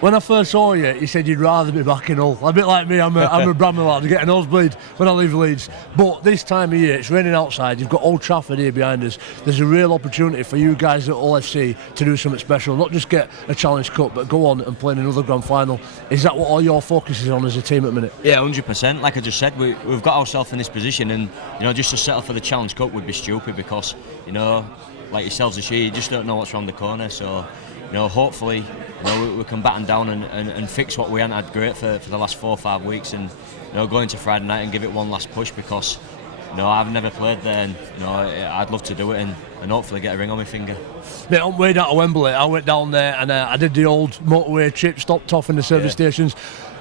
When I first saw you, you said you'd rather be back in Hull. A bit like me, I'm a Bramley lad. I get a nosebleed when I leave Leeds. But this time of year, it's raining outside. You've got Old Trafford here behind us. There's a real opportunity for you guys at Hull FC to do something special. Not just get a Challenge Cup, but go on and play in another grand final. Is that what all your focus is on as a team at the minute? Yeah, 100%. Like I just said, we've got ourselves in this position, and just to settle for the Challenge Cup would be stupid because like yourselves this year, you just don't know what's around the corner. So hopefully we can batten down and fix what we haven't had great for the last 4 or 5 weeks, and go into Friday night and give it one last push because I've never played there, and I'd love to do it and hopefully get a ring on my finger. Mate, on the way down to Wembley, I went down there and I did the old motorway trip, stopped off in the service stations.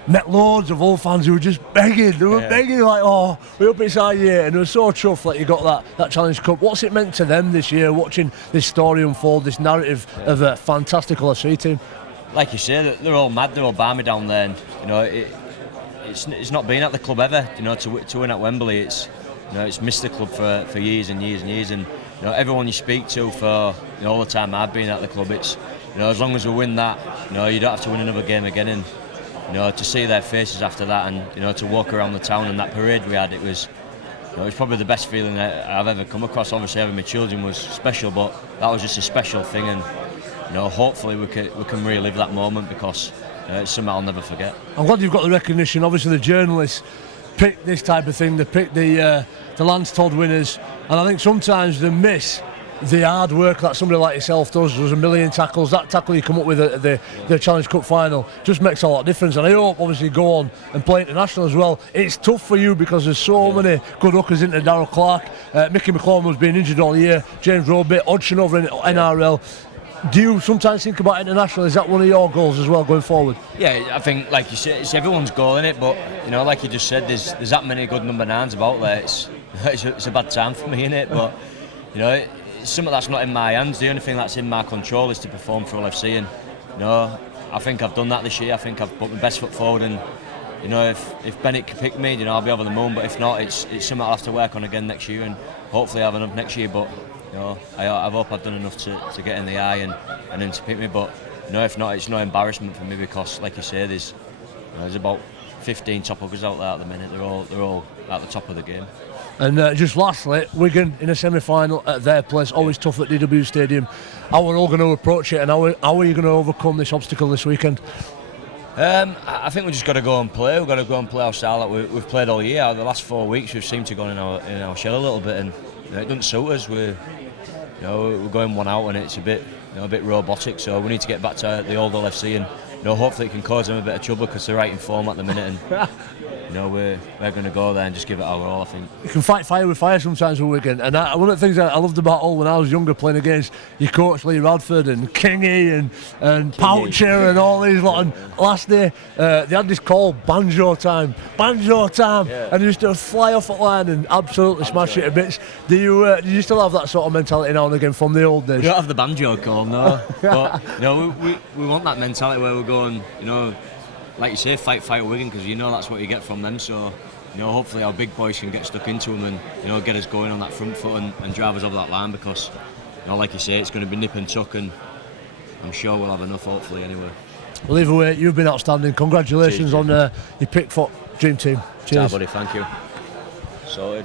Met loads of Hull fans who were just begging. They were begging like, "Oh, we hope it's our year," and they were so chuffed that you got that Challenge Cup. What's it meant to them this year, watching this story unfold, this narrative of a fantastic Hull FC team? Like you say, they're all mad, they're all balmy down there, and it's not been at the club ever. To win at Wembley, it's missed the club for years and years and years, and everyone you speak to for all the time I've been at the club, it's as long as we win that, you don't have to win another game again, and to see their faces after that, and to walk around the town and that parade we had, it was probably the best feeling that I've ever come across. Obviously having my children was special, but that was just a special thing, and hopefully we can relive that moment because it's something I'll never forget. I'm glad you've got the recognition. Obviously the journalists pick this type of thing, they pick the Lance Todd winners, and I think sometimes they miss the hard work that somebody like yourself does. There's a million tackles. That tackle you come up with at the Challenge Cup final just makes a lot of difference, and I hope obviously go on and play international as well. It's tough for you because there's so many good hookers into Darryl Clark. Mickey McClellan was being injured all year, James Robey, Hodgson over in NRL. Do you sometimes think about international? Is that one of your goals as well going forward? Yeah, I think like you said, it's everyone's goal in it, but like you just said, there's that many good number 9s about there. It's a bad time for me, innit? But it's something that's not in my hands. The only thing that's in my control is to perform for Hull FC, and I think I've done that this year. I think I've put my best foot forward, and if Bennett can pick me, I'll be over the moon. But if not, it's something I'll have to work on again next year, and hopefully I'll have enough next year. But I hope I've done enough to get in the eye and then to pick me. But if not, it's no embarrassment for me because, like you say, there's about 15 top hookers out there at the minute. They're all at the top of the game. And just lastly, Wigan in a semi-final at their place, always tough at DW Stadium. How are all going to approach it, and how are you going to overcome this obstacle this weekend? I think we've just got to go and play. We've got to go and play our style that we've played all year. The last 4 weeks we've seemed to go in our shell a little bit, and it doesn't suit us. We're going one out, and it's a bit robotic. So we need to get back to the old LFC, and hopefully it can cause them a bit of trouble because they're right in form at the minute, and we're going to go there and just give it our all, I think. You can fight fire with fire sometimes with Wigan, and one of the things that I loved about Hull when I was younger, playing against your coach Lee Radford and Kingy and Poucher and all these lot, and last day they had this call, banjo time, and you used to fly off at line and absolutely smash it to bits. Do you still have that sort of mentality now and again from the old days? We don't have the banjo call, no. But we want that mentality where we're going, like you say, fight Wigan, because that's what you get from them. So hopefully our big boys can get stuck into them and get us going on that front foot and drive us over that line, because like you say, it's going to be nip and tuck, and I'm sure we'll have enough, hopefully, anyway. Well, either way, you've been outstanding. Congratulations on your pick for Dream Team. Cheers. Ciao, buddy, thank you. Sorted.